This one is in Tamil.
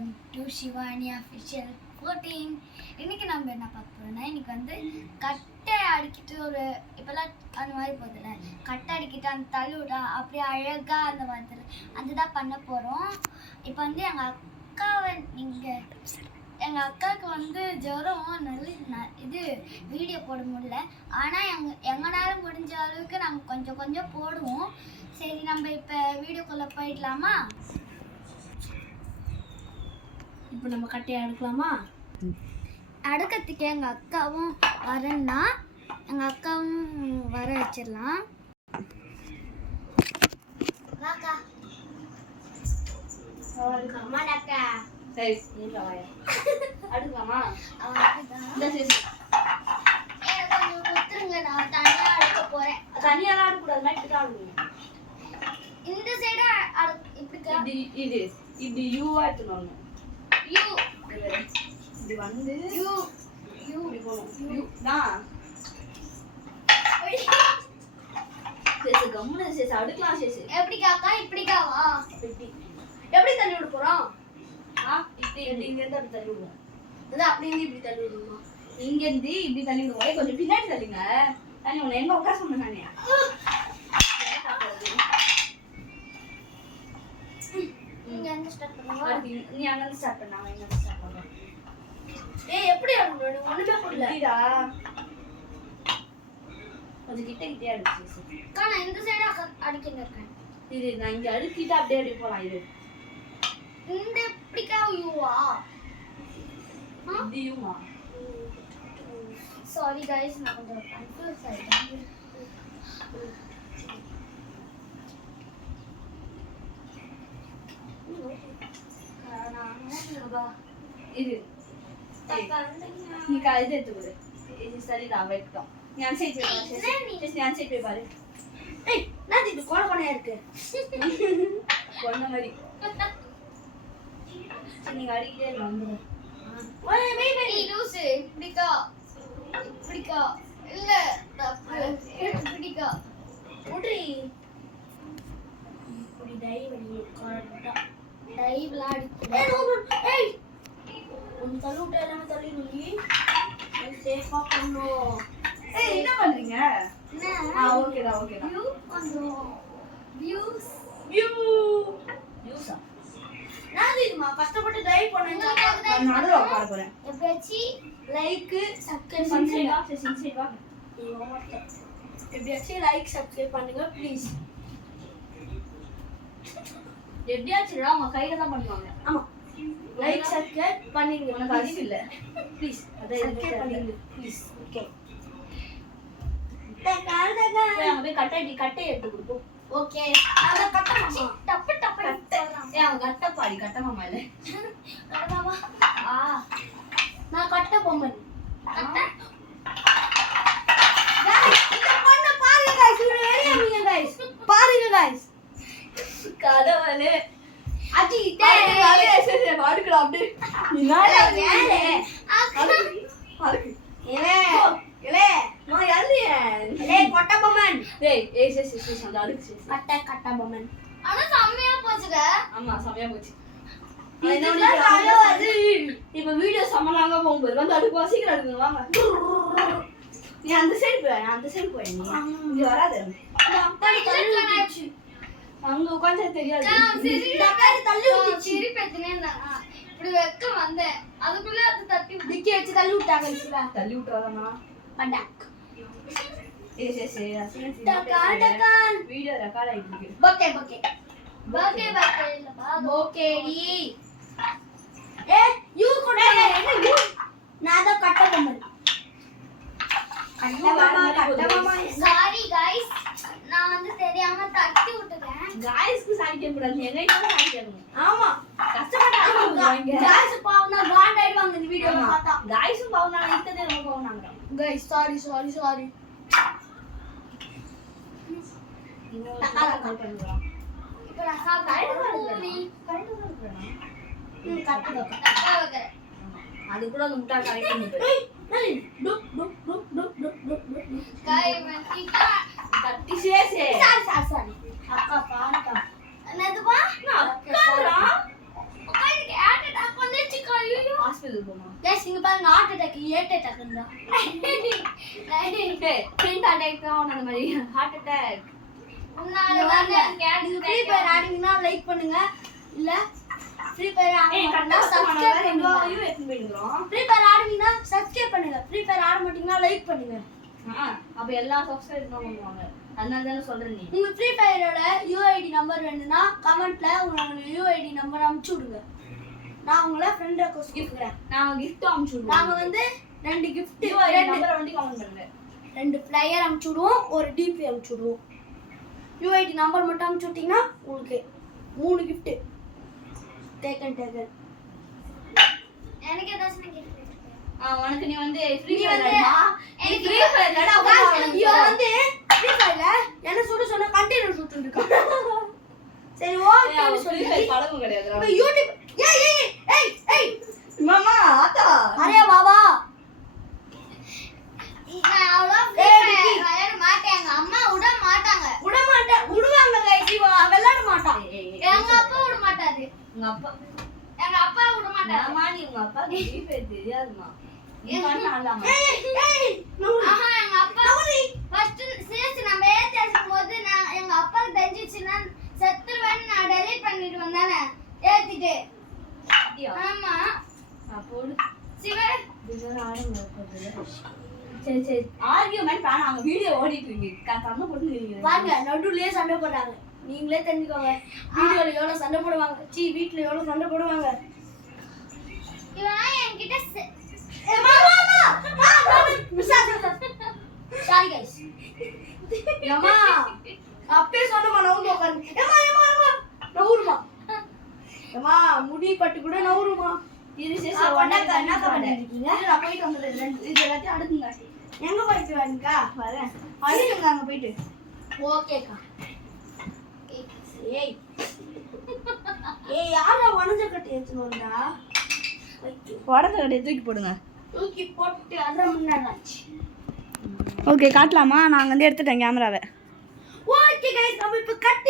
Welcome to Shivani official 14. இன்னைக்கு நம்ம என்ன பார்க்க போறோம்னா, இன்னைக்கு வந்து கட்டை அடிக்கிட்டு ஒரு இப்போல்லாம் அந்த மாதிரி போதில்ல, கட்டை அடிக்கிட்டு அந்த தள்ளுடா அப்படியே அழகாக அந்த மாதிரி அதுதான் பண்ண போகிறோம். இப்போ வந்து எங்கள் அக்காவுக்கு வந்து ஜுரம் நல்ல இது வீடியோ போட முடியல. ஆனால் எங்களால் முடிஞ்ச அளவுக்கு நாங்கள் கொஞ்சம் கொஞ்சம் போடுவோம். சரி, நம்ம இப்போ வீடியோக்குள்ளே போயிடலாமா? இப்போ நம்ம கட்டையை அடுக்கலாமா? அடுக்கிறதுக்கு எங்கள் அக்காவும் வரேன்னா எங்கள் அக்காவும் வர வச்சிடலாம். வாக்கா அம்மாடாக்கா. சரி, அடுக்கலாமா? கொஞ்சம் கொடுத்துருங்க, நான் தனியாக அடுக்க போகிறேன். தனியாலாம் அடுக்கக்கூடாது, நைட்டு தான் அடுக்கணும். இந்த சைடு இப்படிக்கா இது இப்படி யூவா எடுத்துணும். யூ இப்படி வந்து யூ இப்படி போகணும். யூ தான் சேசு கம்முனு சேசு அடுக்கலாம். சேசு எப்படிக்காக்கா? இப்படிக்காவா? எப்படி தள்ளி விட போறோம்? இப்படி இங்க இருந்து அப்படி தள்ளி விடுவோம். அதான் அப்படி இருந்து இப்படி தள்ளி விடுவோமா? இங்க இருந்து இப்படி தள்ளி விடுவோம். கொஞ்சம் பின்னாடி தள்ளிங்க. தள்ளி உன்னை எங்க உட்கார சொன்னேன் நானே. நீ அங்க ஸ்டார்ட் பண்ண, நான் இங்க ஸ்டார்ட் பண்றேன். எப்படி ஆடணும்? ஒண்ணுமே புரியலடா. கொஞ்சம் கிட்டே அடிச்சு. நான் இந்த சைடு அடிக்கிட்டு இருக்கேன். இது நான் இங்க அடிக்கிட்டு அப்படியே போலாம். இது இந்த இப்படிக்கா யூவா? இது யூவா? சாரி गाइस, நான் கொஞ்சம் கன்ஃபியூஸ் ஆயிட்டேன். இது நீ காலேஜ் எடுத்துக்கொடு. இது சரிதான், வைக்கட்டும். நீ அன்சைட் போய் பாரு. ஏய், நான் இது கோண இருக்கு. கொண்ட மாதிரி நீங்க அடிக்கிட்டே வந்துடும். இப்படிக்கா இல்ல இப்படிக்கா இப்படி டைவ் பண்ணி கரெக்ட்டா டைவ்லாம் அடிக்க. ஏய் உன் தள்ளுட்ட எல்லாமே தள்ளி நுங்கி சேஃபா பண்ணோம். ஏய், என்ன பண்றீங்க? ஓகேடா. வியூ பண்றோம். வியூஸ் நான் இதுமா கஷ்டப்பட்டு டைவ் பண்ணேன். நான் நடுவுல உட்கார போறேன். எப்பயாச்சும் லைக் சப்ஸ்கிரைப் எப்படியாச்சும் லைக் சப்ஸ்கிரைப் பண்ணுங்க ப்ளீஸ். எப்படியாச்சும் அவங்க கையில தான் பண்ணுவாங்க. ஆமா, லைக் சப்ஸ்கிரைப் பண்ணிடுங்க. உனக்கு அறிவு இல்ல, ப்ளீஸ் அதை சப்ஸ்கிரைப் பண்ணிடுங்க ப்ளீஸ். ஓகே, போய் கட்டை எடுத்து கொடுப்போம். ஓகே, அத கட்டமா டப்பு டப்பு அவங்க கட்டப்பாடி கட்டமாமா இல்ல கட்டமாவா? நான் கட்ட பொம்மை கட்ட இந்த பொண்ண பாருங்க गाइस. இவரே ஏறியாமீங்க गाइस. பாருங்க गाइस. கடவுளே அடி டேய் சரி பாடுடா அப்படியே. நீனால ஏலே பாருக்கு ஏலே நான் யாரியே டேய் கட்ட பொம்மை. டேய் சரி அந்த அடுக்கு கட்ட பொம்மை. ஆனா செம்மையா போச்சுங்க. ஆமா, செம்மையா போச்சு. இப்ப வீடியோ சமலாங்க போகும்போது வந்து அடுப்பு சீக்கிரம் எடுக்கணும். வாங்க, நீ அந்த சைடு போய் நீ இங்க வராத. அங்க உட்காந்து தெரியாது. இப்படி வெக்க வந்தேன், அதுக்குள்ள அது தட்டி டிக்கி வச்சு தள்ளி விட்டாங்க. தள்ளி விட்டுறாதமா பண்டாக். வீடியோ ரெக்கார்ட் ஆயிட்டு இருக்கு. பர்த்டே இல்லப்பா, ஓகேடி. யூ கூட என்ன யூ? நான் தான் கட்ட பொம்மை. கட்டமாமா. சாரி गाइस, நான் வந்து தெரியாம தட்டி விட்டுட்டேன். गाइसக்கு சாரி கேட்க கூடாது, எங்கேயும் சாரி கேட்கணும். ஆமா, கஷ்டப்பட்டாங்க. गाइस பாவனா காண்ட் ஆயிடுவாங்க இந்த வீடியோல பார்த்தா. गाइसும் பாவனா இத்தனை நம்ம பாவனாங்கடா. Guys sorry. தக்காளி கால் பண்ணுவா. இப்போ நான் சாப்பிடுறேன். அது கூட அந்த முட்டை கரெக்ட் பண்ணிட்டு தட்டி சேசே. சாரி அக்கா பாருடா. என்னதுப்பா? நான் அக்காடா. உட்கார்ந்து கேட்டடா. பாருங்க heart attack add அட்டாக்ன்றா Hend attack தான் அந்த மாதிரி ஹார்ட் அட்டாக் உன்னால வந்து நீங்க ஃப்ரீ ஃபயர் ஆடுவீங்கன்னா லைக் பண்ணுங்க இல்ல ஃப்ரீ ஃபயர் ஆடுவீங்கன்னா சப்ஸ்கிரைப் பண்ணுங்க ஃப்ரீ ஃபயர் ஆடுவீங்கன்னா சப்ஸ்கிரைப் பண்ணுங்க ஃப்ரீ ஃபயர் ஆட மாட்டீங்கன்னா லைக் பண்ணுங்க அப்ப எல்லா சப்ஸ்கிரைப் தான் பண்ணுவாங்க அதனால தானே சொல்றேன் நீ உங்க ஃப்ரீ ஃபயரோட யூஐடி நம்பர் வேணும்னா கமெண்ட்ல உங்களோட யூஐடி நம்பர் அனுப்பிச்சு விடுங்க நான் உங்களை ஃப்ரெண்ட் ரெக்வெஸ்ட் கொடுக்குறேன் நான் gift அனுப்பிச்சு விடுவேன் நாங்க வந்து 2 gift நம்பர் வந்து கமெண்ட் பண்ணுங்க 2 பிளேயர் அனுப்பிச்சு விடுவோம் ஒரு டிபி அனுப்பிச்சு விடுவோம் யூஐடி நம்பர் மட்டும் அனுப்பிச்சு விட்டீங்கன்னா உங்களுக்கு 3 gift டேக்கன் எனக்கு ஏதாச்சும் gift உனக்கு நீ வந்து ஃப்ரீ நீ ஃபயர் வந்து எனக்கு ஃப்ரீ ஃபயர் இவன் வந்து ஃப்ரீ ஃபயர்ல என்ன சொன்ன கண்டெய்னர் சுட்டு இருக்கான் சரி ஓகேன்னு சொல்லி பழக்கம் கிடையாது இப்ப யூடியூப் ஏய் மாமா ஆத்தா அரே பாபா நான் அவ்வளோ ஏய், விளையாட மாட்டேன் எங்க அம்மா விட மாட்டாங்க விடுவாங்க கைஸ் இவன் விளையாட மாட்டான் எங்க அப்பா விட மாட்டாரு உங்க அப்பா எங்க அப்பா விட மாட்டாரு நான் மாடி உங்க அப்பா ஃப்ரீ ஃபயர் தெரியாதுமா நீ பண்ண ஆடலாமா ஏய் ஆஹா எங்க அப்பா ஃபர்ஸ்ட் சிஎஸ் நம்ம ஏத்தியாச்சும் போது நான் எங்க அப்பா தெரிஞ்சிச்சுன்னா செத்துருவேன்னு நான் டெலீட் பண்ணிட்டு வந்தானே ஏத்திட்டு அப்படியா ஆமா அப்போடு சிவன் இதுவரை ஆட முடியாது சரி சரி ஆர்கியூமெண்ட் வேணாம் அங்க வீடியோ ஓடிட்டு இருக்கு கண்ணு போட்டு நிக்கிறீங்க பாருங்க நடுவுலயே சண்டை போடுறாங்க நீங்களே தெரிஞ்சுக்கோங்க வீடியோல எவ்வளவு சண்டை போடுவாங்க வீட்ல எவ்வளவு சண்டை போடுவாங்க இவன் என்கிட்ட சாரி கைஸ் ஏமா அப்பே சொன்னமா நவுந்து உட்கார்ந்து ஏமா நவுருமா ஏமா முடி பட்டு கூட நவுருமா இது சரி என்ன பண்ணிருக்கீங்க நான் போயிட்டு வந்துடுறேன் இது எல்லாத்தையும் அடுக்குங்க எங்க போயிட்டு வரீங்கக்கா வரேன் அடுக்குங்க அங்க போயிட்டு ஓகேக்கா ஏய் யாரா வனஜ கட்டி எடுத்துன்னு வந்தா உடஞ்ச கடையை தூக்கி போடுங்க தூக்கி போட்டு அரை மணி நேரம் ஆச்சு ஓகே காட்டலாமா நான் வந்து எடுத்துட்டேன் கேமராவை ஓகே கைஸ் நம்ம இப்ப கட்டி